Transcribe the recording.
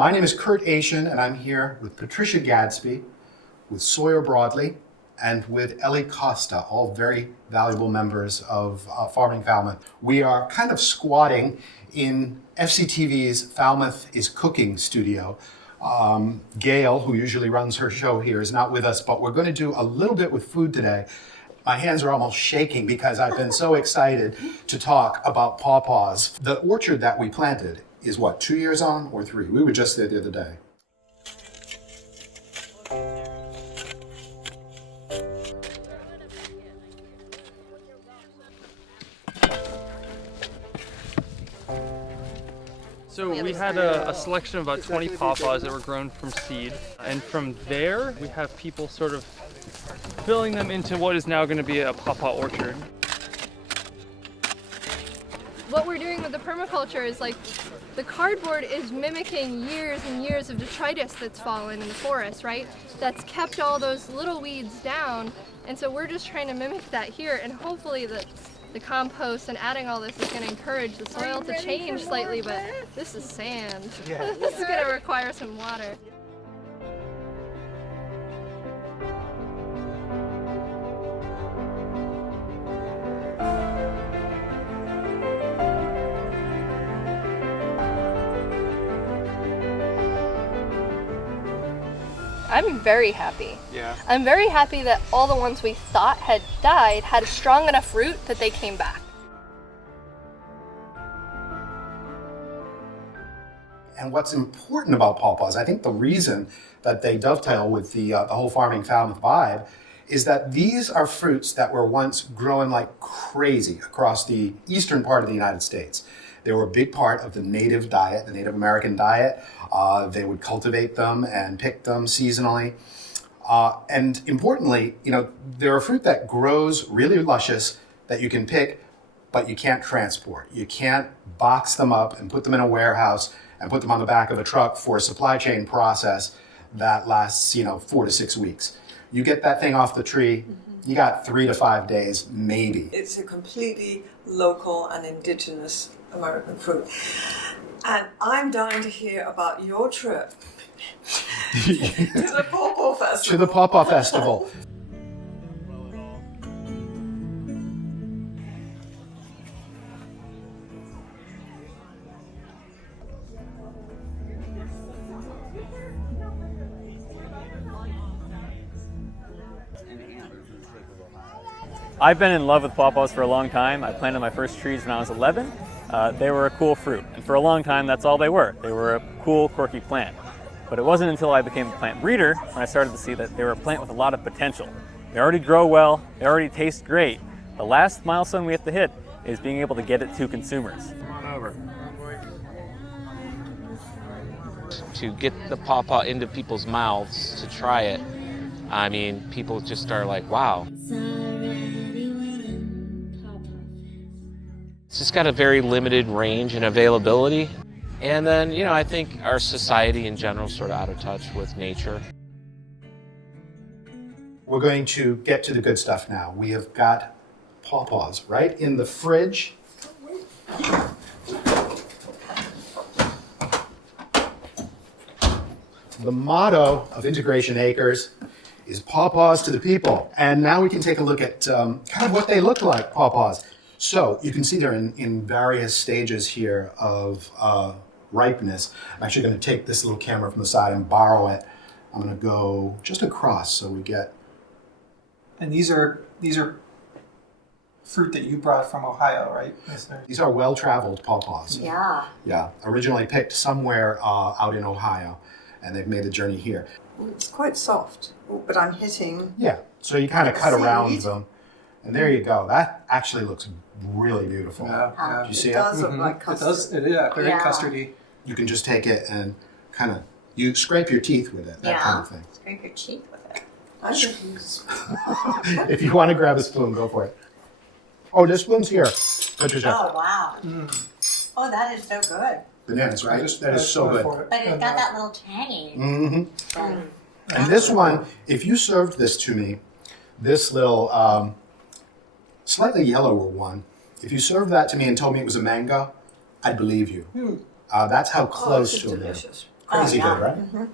My name is Kurt Asian, and I'm here with Patricia Gadsby, with Sawyer Broadley, and with Ellie Costa, all very valuable members of Farming Falmouth. We are kind of squatting in FCTV's Falmouth is Cooking studio. Gail, who usually runs her show here, is not with us, but we're going to do a little bit with food today. My hands are almost shaking because I've been so excited to talk about Paw Paws. The orchard that we planted is what, 2 years on or 3? We were just there the other day. So we had a selection of about 20 Paw Paws that were grown from seed, and from there we have people sort of filling them into what is now going to be a Paw Paw orchard. What we're doing with the permaculture is like the cardboard is mimicking years and years of detritus that's fallen in the forest, right? That's kept all those little weeds down, and so we're just trying to mimic that here, and hopefully the compost and adding all this is going to encourage the soil to change slightly, but this is sand. Yeah. This is going to require some water. I'm very happy. Yeah. I'm very happy that all the ones we thought had died had strong enough root that they came back. And what's important about Paw Paws, I think the reason that they dovetail with the whole Farming Falmouth vibe is that these are fruits that were once growing like crazy across the eastern part of the United States. They were a big part of the native diet, the Native American diet. They would cultivate them and pick them seasonally. And importantly, they're a fruit that grows really luscious that you can pick, but you can't transport. You can't box them up and put them in a warehouse and put them on the back of a truck for a supply chain process that lasts, 4 to 6 weeks. You get that thing off the tree, you got 3 to 5 days, maybe. It's a completely local and indigenous American fruit. And I'm dying to hear about your trip to the Paw Paw Festival. To the Paw Paw Festival. I've been in love with Paw Paws for a long time. I planted my first trees when I was 11. They were a cool fruit, and for a long time that's all they were. They were a cool, quirky plant. But it wasn't until I became a plant breeder when I started to see that they were a plant with a lot of potential. They already grow well, they already taste great. The last milestone we have to hit is being able to get it to consumers. Come on over. To get the Paw Paw into people's mouths to try it, I mean, people just are like, wow. It's just got a very limited range and availability. And then, I think our society in general is sort of out of touch with nature. We're going to get to the good stuff now. We have got Paw Paws right in the fridge. The motto of Integration Acres is Paw Paws to the people. And now we can take a look at kind of what they look like, Paw Paws. So you can see they're in various stages here of ripeness. I'm actually going to take this little camera from the side and borrow it. I'm going to go just across so we get... And these are fruit that you brought from Ohio, right? These are well-traveled Paw Paws. Yeah. Yeah, originally picked somewhere out in Ohio, and they've made the journey here. It's quite soft, but I'm hitting... Yeah, so you kind of cut around them. And there you go. That actually looks really beautiful. Yeah. Do you see It it? does look like custard. Very custardy. You can just take it and kind of, you scrape your teeth with it, that kind of thing. Scrape your teeth with it. I should use... If you want to grab a spoon, go for it. Oh, this spoon's here. Patricia. Oh, wow. Oh, that is so good. Bananas, right? That is so good. But it's got that little tangy. Mm-hmm. And this one, if you served this to me, this little slightly yellower one, if you served that to me and told me it was a mango, I'd believe you. That's how close to it is. Delicious. Crazy Oh, yeah. good, right?